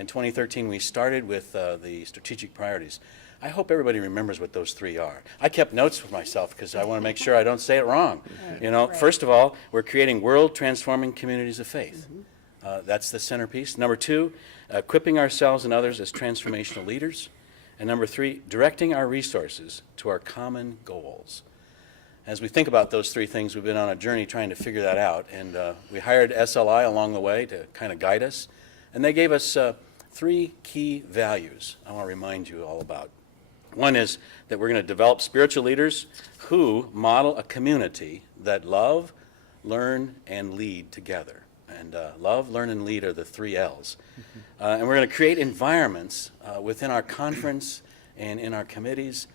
in 2013 we started with the strategic priorities. I hope everybody remembers what those three are. I kept notes for myself because I want to make sure I don't say it wrong. Right. First of all, we're creating world-transforming communities of faith. That's the centerpiece. Number two, equipping ourselves and others as transformational leaders. And number three, directing our resources to our common goals. As we think about those three things, we've been on a journey trying to figure that out, and we hired SLI along the way to kind of guide us, and they gave us three key values I want to remind you all about. One is that we're going to develop spiritual leaders who model a community that love, learn, and lead together. And love, learn, and lead are the three L's. And we're going to create environments within our conference and in our committees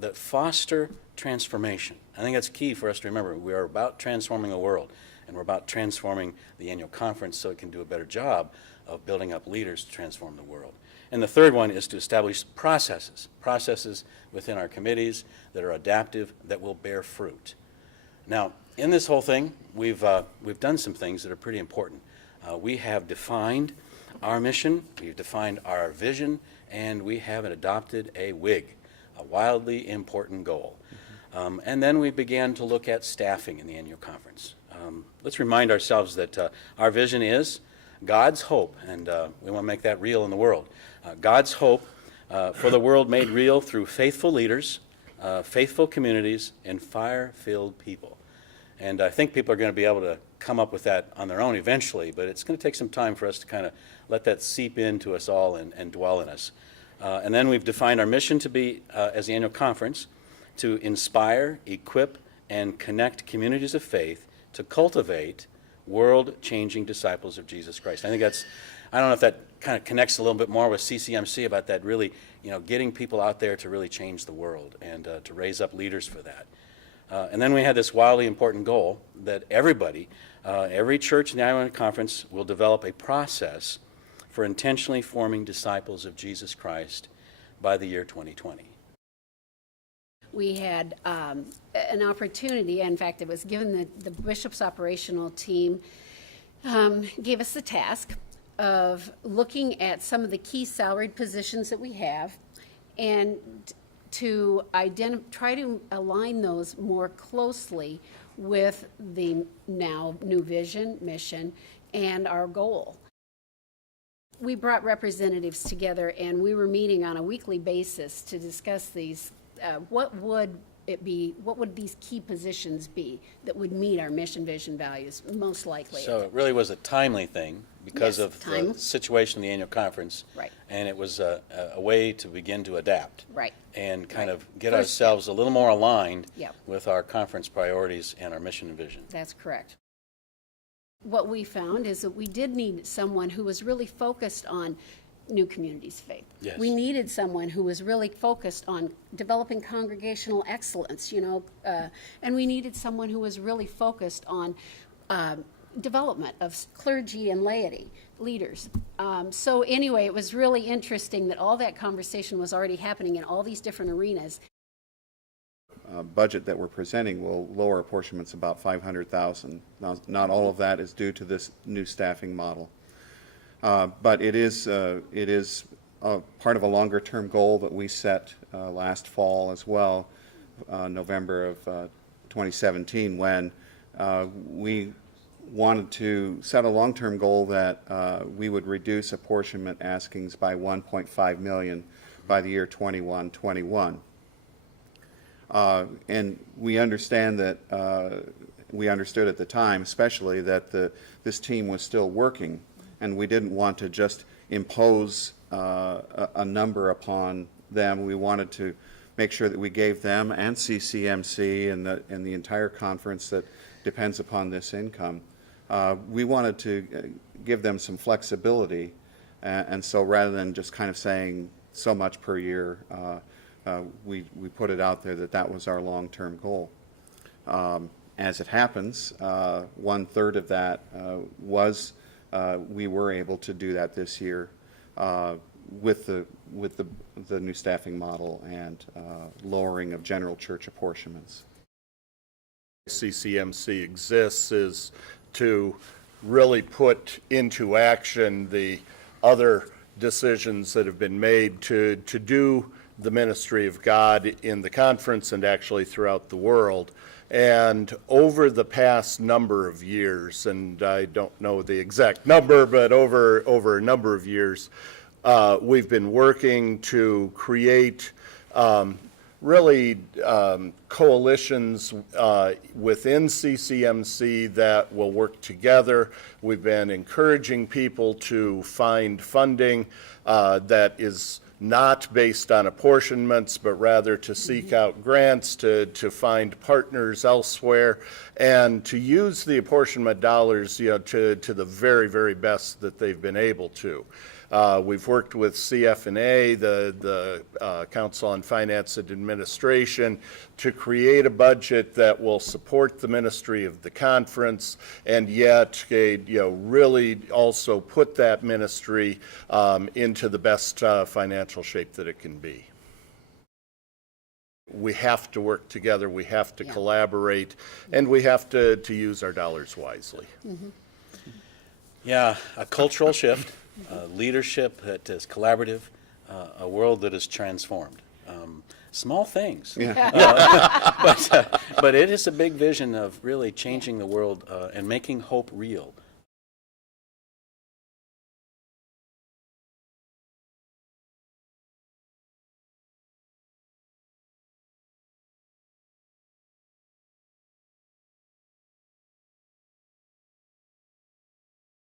that foster transformation. I think that's key for us to remember. We are about transforming the world, and we're about transforming the annual conference so it can do a better job of building up leaders to transform the world. And the third one is to establish processes within our committees that are adaptive, that will bear fruit. Now, in this whole thing, we've done some things that are pretty important. We have defined our mission, we've defined our vision, and we have adopted a WIG, a wildly important goal. And then we began to look at staffing in the annual conference. Let's remind ourselves that our vision is God's hope, and we want to make that real in the world. God's hope for the world made real through faithful leaders, faithful communities, and fire-filled people. And I think people are going to be able to come up with that on their own eventually, but it's going to take some time for us to kind of let that seep into us all and dwell in us. And then we've defined our mission to be, as the annual conference, to inspire, equip, and connect communities of faith to cultivate world-changing disciples of Jesus Christ. I think that's, I don't know if that kind of connects a little bit more with CCMC about that really, getting people out there to really change the world and to raise up leaders for that. And then we had this wildly important goal that everybody, every church in the Annual Conference will develop a process for intentionally forming disciples of Jesus Christ by the year 2020. We had an opportunity, in fact, it was given the Bishop's operational team gave us the task of looking at some of the key salaried positions that we have and to try to align those more closely with the now new vision, mission, and our goal. We brought representatives together and we were meeting on a weekly basis to discuss these. What would these key positions be that would meet our mission, vision, values most likely? So it really was a timely thing because Yes, of time. the situation of the annual conference. Right. And it was a way to begin to adapt. Right. And kind Right. of get First ourselves a little more aligned Yep. with our conference priorities and our mission and vision. That's correct. What we found is that we did need someone who was really focused on new communities of faith. Yes. We needed someone who was really focused on developing congregational excellence, and we needed someone who was really focused on development of clergy and laity leaders. So anyway, it was really interesting that all that conversation was already happening in all these different arenas. Budget that we're presenting will lower apportionments about $500,000. Now, not all of that is due to this new staffing model. But it is part of a longer-term goal that we set last fall as well, November of 2017, when we wanted to set a long-term goal that we would reduce apportionment askings by $1.5 million by the year 21-21. And we understand that we understood at the time, especially, that this team was still working. And we didn't want to just impose a number upon them. We wanted to make sure that we gave them and CCMC and the entire conference that depends upon this income. We wanted to give them some flexibility, and so rather than just kind of saying so much per year, we put it out there that was our long-term goal. As it happens, 1/3 of that was we were able to do that this year with the new staffing model and lowering of general church apportionments. CCMC exists is to really put into action the other decisions that have been made to do the ministry of God in the conference and actually throughout the world. And over the past number of years, and I don't know the exact number, but over a number of years, we've been working to create coalitions within CCMC that will work together. We've been encouraging people to find funding that is not based on apportionments, but rather to seek out grants, to find partners elsewhere, and to use the apportionment dollars, to the very, very best that they've been able to. We've worked with CF&A, the Council on Finance and Administration, to create a budget that will support the ministry of the conference, and yet, really also put that ministry into the best financial shape that it can be. We have to work together, we have to collaborate, and we have to use our dollars wisely. Yeah, a cultural shift, leadership that is collaborative, a world that is transformed. Small things, but it is a big vision of really changing the world and making hope real.